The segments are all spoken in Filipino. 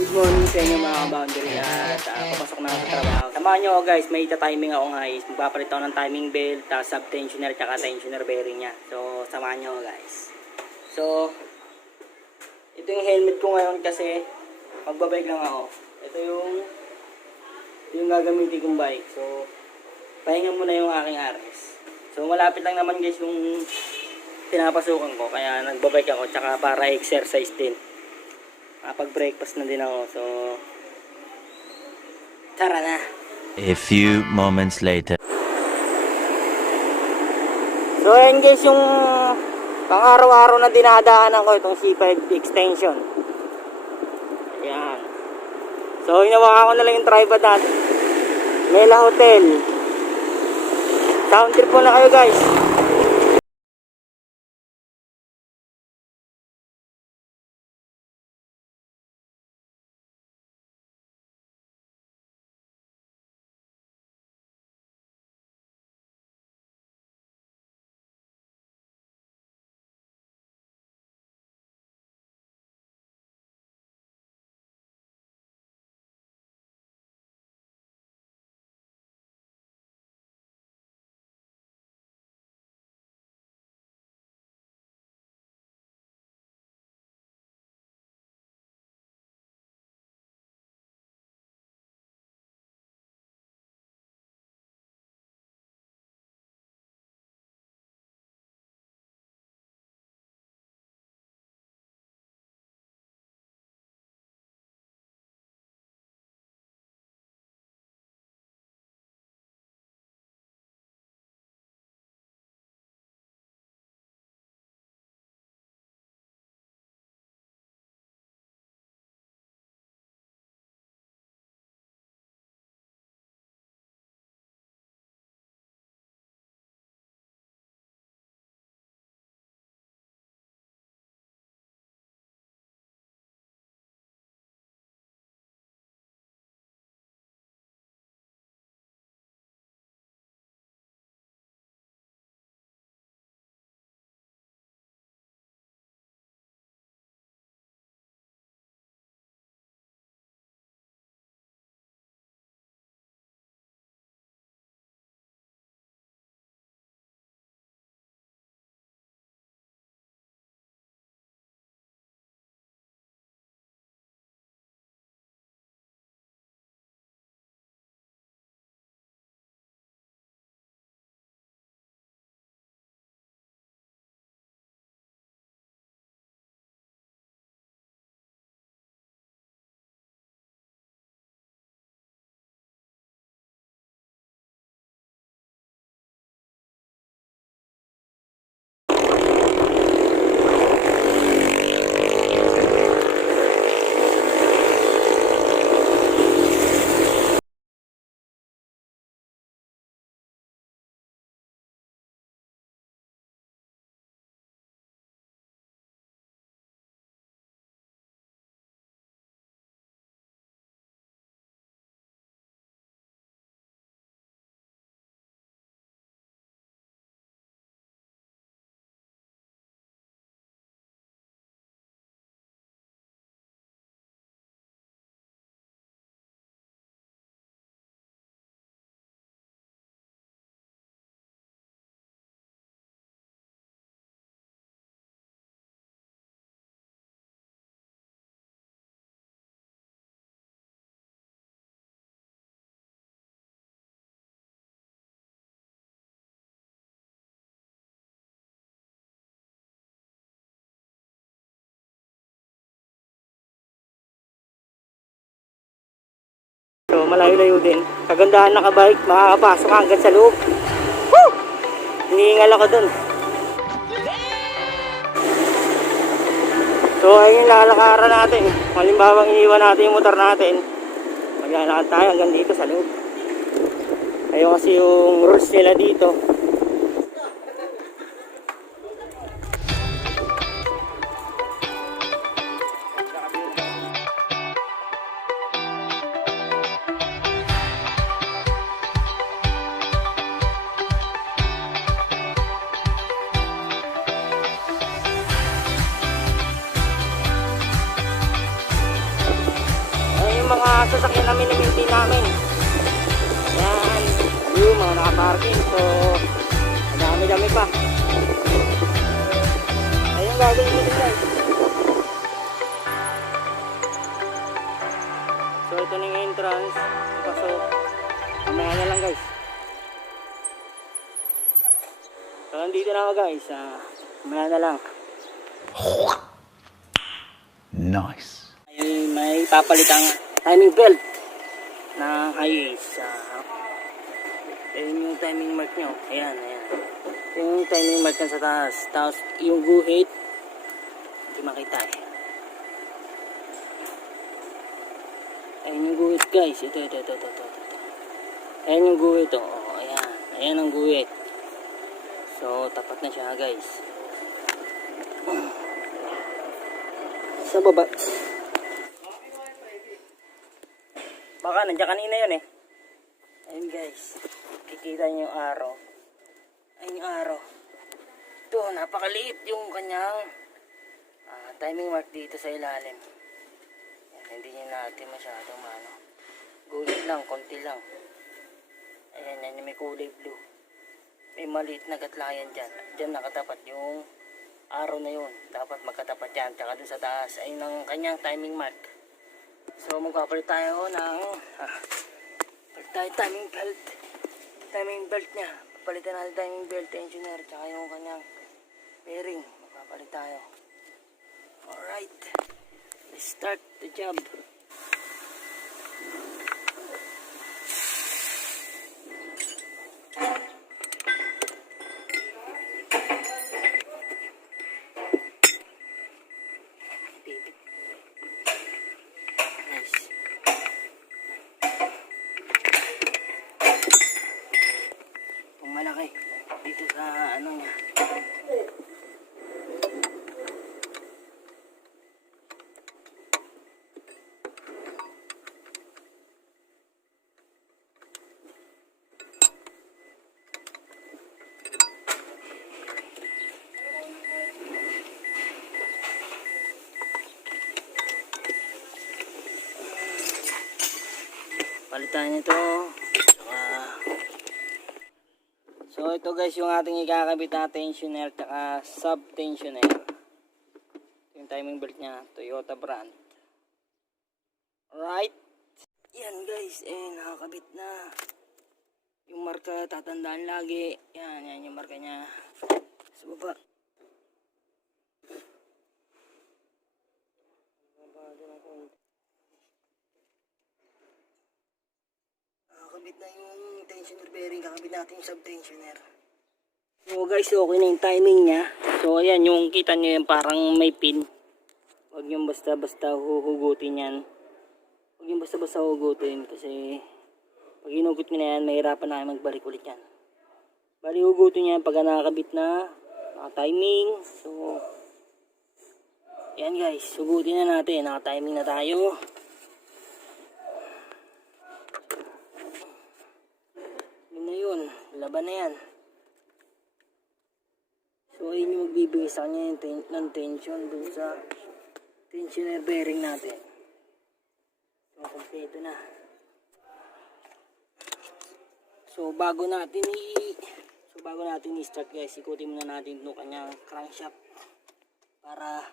Good morning sa inyo mga boundary at papasok na ako sa trabaho. Samahan nyo ako guys, may ita-timing ako guys. Magpapalit ako ng timing belt, sub-tensioner at tensioner bearing nya. So, samahan nyo ako guys. So, ito yung helmet ko ngayon kasi magbabike lang ako. Ito yung gagamitin kong bike. So, pahinga muna yung aking RS. So, malapit lang naman guys yung pinapasukan ko. Kaya nagbabike ako tsaka para exercise din. Pag-breakfast na din ako. So, tara na. A few moments later. So, ayan guys yung pang-araw-araw na dinadaanan ko itong C5 extension. Ayan. So, hinawakan ko na lang yung tripod natin. Mela Hotel. Sound trip po na kayo guys. So, malayo-layo din. Kagandahan nakabike, makakapasok ka hanggang sa loob. Woo! Hinihingal ako dun. So, ayun yung lalakaran natin. Halimbawa, iniwan natin yung motor natin. Maglalakad tayo hanggang dito sa loob. Ayun kasi yung rules nila dito. yung mga sasakyan na miniminti namin. Yan. Yung mga nakaparking. So, madami-dami pa. Ayun gagawin mo din guys. So, ito na yung entrance. Pasok. Mamaya na lang guys. So, nandito na ako guys. Mamaya na lang. Nice. May papalitang timing belt na highways. Ayun yung timing mark nyo. Ayan, ayan. Yung timing mark na sa taas. Tapos yung guhit, hindi makita eh. Ayun yung guhit guys. Ito. Ayan yung guhit. Oh, ayan. Ayan ang guhit. So, tapat na siya guys. Sa baba. Baka nandiyan kanina yun eh. Ayun guys. Kikita niyo yung araw. Ayun yung araw. Ito, napakaliit yung kanyang timing mark dito sa ilalim. Yan, hindi niyo natin masyadong guhit lang, konti lang. Ayan, yan yung may kulay blue. May maliit na gatlayan dyan. Dyan nakatapat yung araw na yun. Dapat magkatapat yan. Tsaka dun sa taas. Ayun ang kanyang timing mark. So magpapalit tayo ng timing belt. Timing belt niya. Papalitan natin timing belt, tensioner, tsaka yung kanyang bearing. Magpapalit tayo. Alright. Let's start the job. Malaki dito sa ano niya. Palitan nyo ito. So ito guys yung ating ikakabit na tensioner at sub-tensioner. Yung timing belt niya, Toyota brand. Alright. Yan guys, nakakabit na. Yung marka tatandaan lagi. Yan yung marka niya. Sa baba. Kakabit na yung tensioner bearing, kakabit natin yung sub-tensioner. So guys, okay na yung timing niya. So ayan, yung kita nyo yan parang may pin. Huwag yung basta-basta huhugutin yan. Huwag yung basta-basta hugutin kasi pag hinugot nyo na yan, mahirapan na kayo magbalik ulit yan. Bali hugutin nyo yan pag nakakabit na, naka-timing. So yan guys, hugutin na natin, naka-timing na tayo. Yun, laban na yan. So ayun yung magbibigay sa kanya ng tension dun sa tensioner bearing natin. So kompleto na. So bago natin i-start guys, ikutin muna natin itong kanyang crankshaft para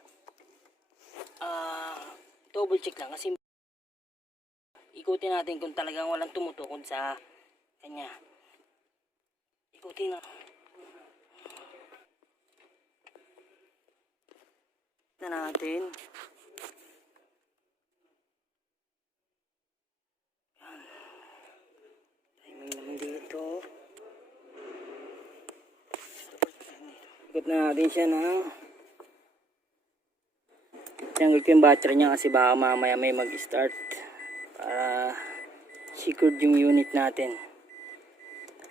double check lang kasi ikutin natin kung talagang walang tumutukod sa kanya. Ikutin na. Natin. Yan. Timing naman dito. Ikot na natin siya ng tinanggal ko yung battery niya kasi baka mamaya may mag-start para secured yung unit natin.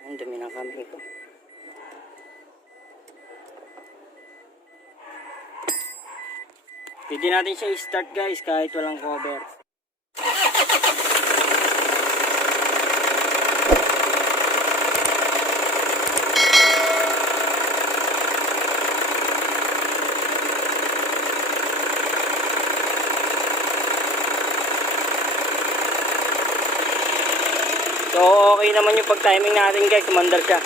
Ang dami ng kamay ko. Pwede natin siya i-start guys kahit walang cover. So okay naman yung pag-timing natin guys, umandar siya.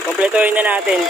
Kompletuhin na natin.